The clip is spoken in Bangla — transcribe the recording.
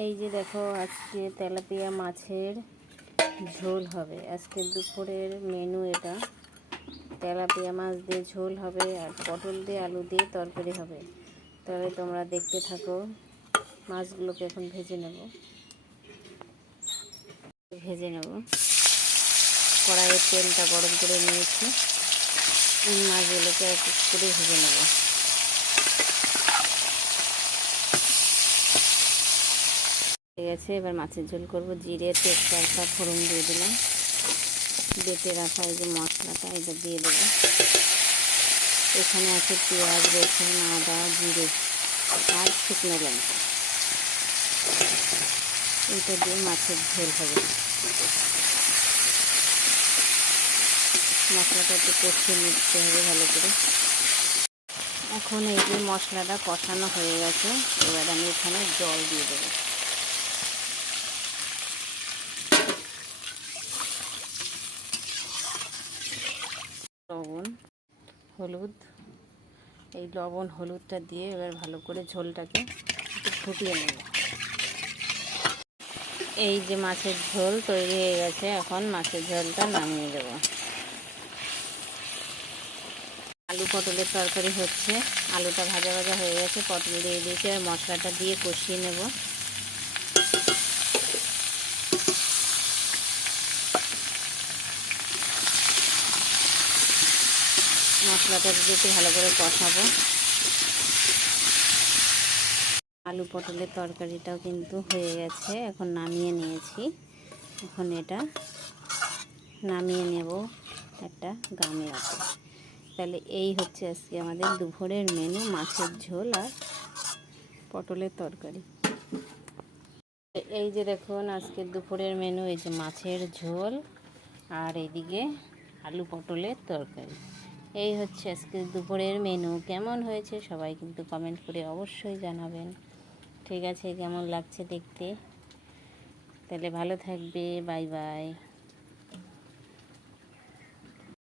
এই যে দেখো, আজকে তেলাপিয়া মাছের ঝোল হবে। আজকে দুপুরের মেনু এটা। তেলাপিয়া মাছ দিয়ে ঝোল হবে আর পটল দিয়ে আলু দিয়ে তরকারি হবে। তবে তোমরা দেখতে থাকো। মাছগুলোকে এখন ভেজে নেব। কড়াইয়ে তেলটা গরম করে নিয়েছি। মাছগুলোকে এক এক করে ভেজে নেব। ঠিক আছে, এবার মাছের ঝোল করব। জিরে, তেজপাতা, ফোড়ন দিয়ে দিলাম। বেটে রাখা এই যে মশলাটা, এটা দিয়ে দেবো। এখানে আছে পেঁয়াজ, রসুন, আদা, জিরে আর শুকনো লঙ্কা। এইটা দিয়ে মাছের ঝোল হবে। মশলাটা একটু কষিয়ে নিতে হবে ভালো করে। এখন এই যে মশলাটা কষানো হয়ে গেছে, এবার আমি এখানে জল দিয়ে দেবো। লবণ, হলুদ, এই লবণ হলুদটা দিয়ে এবার ভালো করে ঝোলটাকে একটু ফুটিয়ে নেব। এই যে মাছের ঝোল তৈরি হয়ে গেছে। এখন মাছের ঝোলটা নামিয়ে দেব। আলু পটলের তরকারি হচ্ছে। আলুটা ভাজা ভাজা হয়ে গেছে, পটল দিয়ে দিয়েছি আর মশলাটা দিয়ে কষিয়ে নেব। মশলাটা দিয়ে একটু ভালো করে কষাবো। আলু পটলের তরকারিটাও কিন্তু হয়ে গেছে, এখন নামিয়ে নিয়েছি। এখন এটা নামিয়ে নেব একটা গামলাতে। তাহলে এই হচ্ছে আজকে আমাদের দুপুরের মেনু, মাছের ঝোল আর পটলের তরকারি। এই যে দেখুন আজকে দুপুরের মেনু, এই যে মাছের ঝোল আর এইদিকে আলু পটলের তরকারি। এই হচ্ছে আজকে দুপুরের মেনু। কেমন হয়েছে সবাই কিন্তু কমেন্ট করে অবশ্যই জানাবেন। ঠিক আছে, কেমন লাগছে দেখতে। তাহলে ভালো থাকবে। Bye bye.